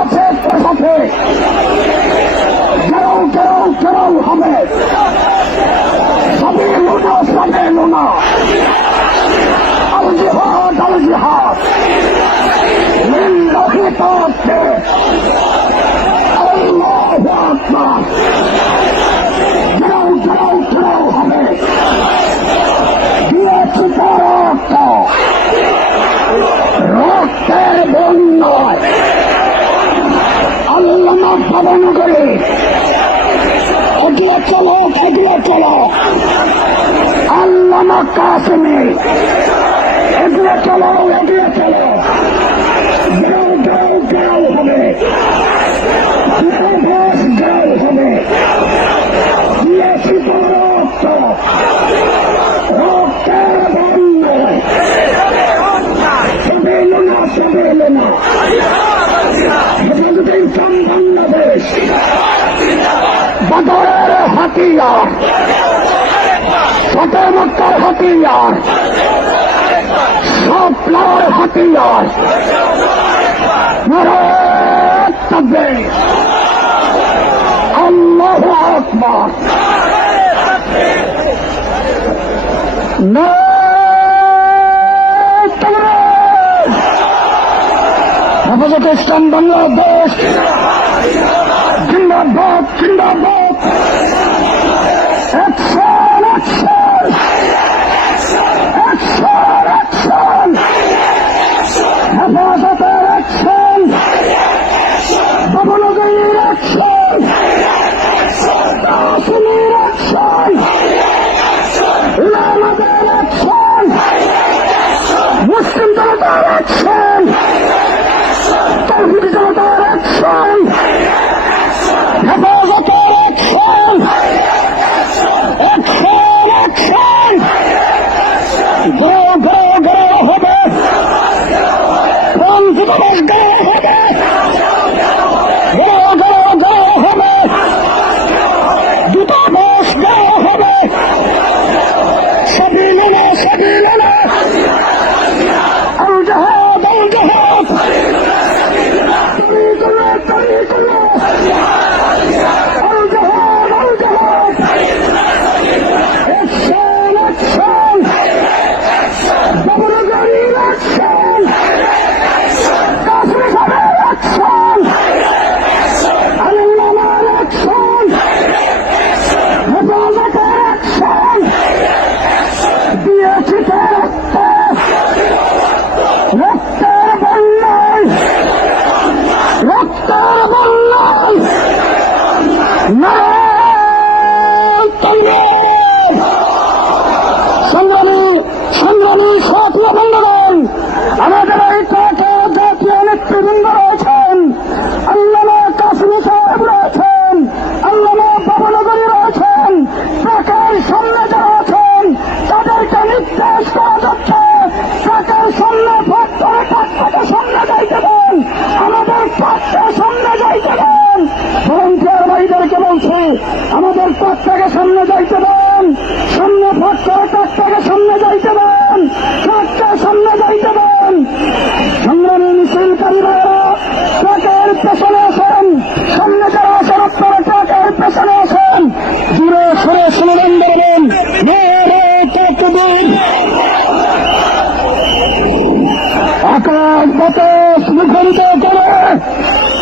আছে সাথে কেউ কেউ কেউ হবে সবই লুনা সবে লুনা আল জিহাদ লিল্লাহি তাআলা আল্লাহু আকবার কেউ কেউ কেউ হবে দিয়েছি রক্তের বন্যায় আল্লামা ভবনগরে এগিয়ে চলো আল্লামা কাসেমে এগিয়ে চলো গাও হবে গাও হবে দিয়েছি রক্তের বন্যায় সবে এলো না হেফাজতে ইসলাম বাংলাদেশ বদরের হাতিয়ার ফতে মক্কার হাতিয়ার স্বপ্নের হাতিয়ার নারায়ে তাকবীর আল্লাহু আকবার হেফাজতে ইসলাম বাংলাদেশ জিন্দাবাদ জিন্দাবাদ অ্যাকশন অ্যাকশন অ্যাকশন অ্যাকশন হেফাজতের অ্যাকশন ভবনগরীর অ্যাকশন কাসেমের অ্যাকশন উলামাদের অ্যাকশন মুসলিম জনতার অ্যাকশন তৌহিদি জনতার অ্যাকশন হেফাজতের অ্যাকশন অ্যাকশন গড় হবে বন্ধ গড় হবে গড় হবে দূতাবাস গড় হবে সাবিলানা আল জিহাদ সংগ্রামী সাথীয় বন্ধুগণ, আমাদের এই জাতীয় নেতৃবৃন্দ রয়েছেন, আল্লামা কাসেমী সাহেব রয়েছেন, আল্লামা ভবনগরী রয়েছেন, ট্রাকের সামনে যারা আছেন তাদেরকে নির্দেশ করা যাচ্ছে ট্রাকের সামনে ফাঁক করে ট্রাকটাকে সামনে যাইতে দেন, আমাদের ট্রাকটা সামনে যাইতে দেন। ভলান্টিয়ার ভাইদেরকে বলছি আমাদের ট্রাকটাকে সামনে যাইতে দেন, সামনে ফাঁক করে ট্রাকটাকে সামনে যাইতে দেন, ট্রাকটা সামনে যাইতে দেন। সংগ্রামী মিছিলকারী ভাইয়েরা ট্রাকের পেছনে আসেন, সামনে যারা আসেন আপনারা ট্রাকের পেছনে আসেন, দূরে সরে স্লোগান দেবেন নারায়ে তাকবীর। আকাশ বাতাস মুখরিত করে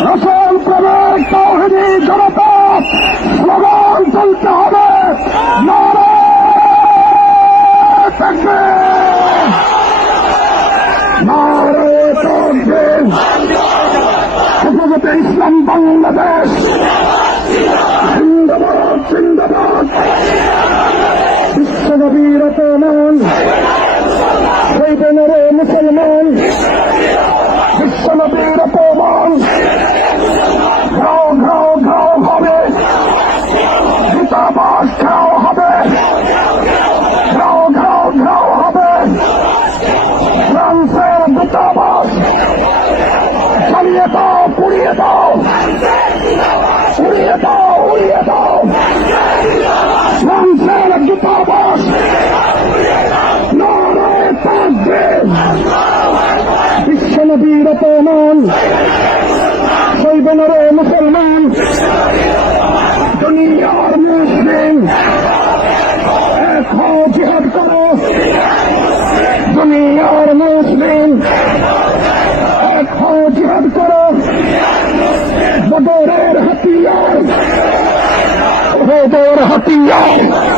রসুল প্রেমের তাওহীদি জনতা স্লোগান তুলতে হবে নারায়ে তাকবীর, নারায়ে তাকবীর। হেফাজতে ইসলাম বাংলাদেশ জিন্দাবাদ জিন্দাবাদ। বিশ্বনবী রতমান শহীদ নরে মুসলমান, বিশ্বনবী রতমান ঘাও ঘাও ঘাও হবে, দূতাবাস ঘাও হবে, ঘাও ঘাও ঘাও হবে, ফ্রান্সের দূতাবাস জ্বালিয়ে দাও, পুড়িয়ে দাও, উড়িয়ে দাও, উড়িয়ে দাও, ফ্রান্সের দূতাবাস নারায়ে তাকবীর। বিশ্বনবী রতমান মুসলিম, এক হও জিহাদ করো দুনিয়ার মুসলিম, এক হও জিহাদ করো বদরের হাতিয়ার, উহুদের হাতিয়ার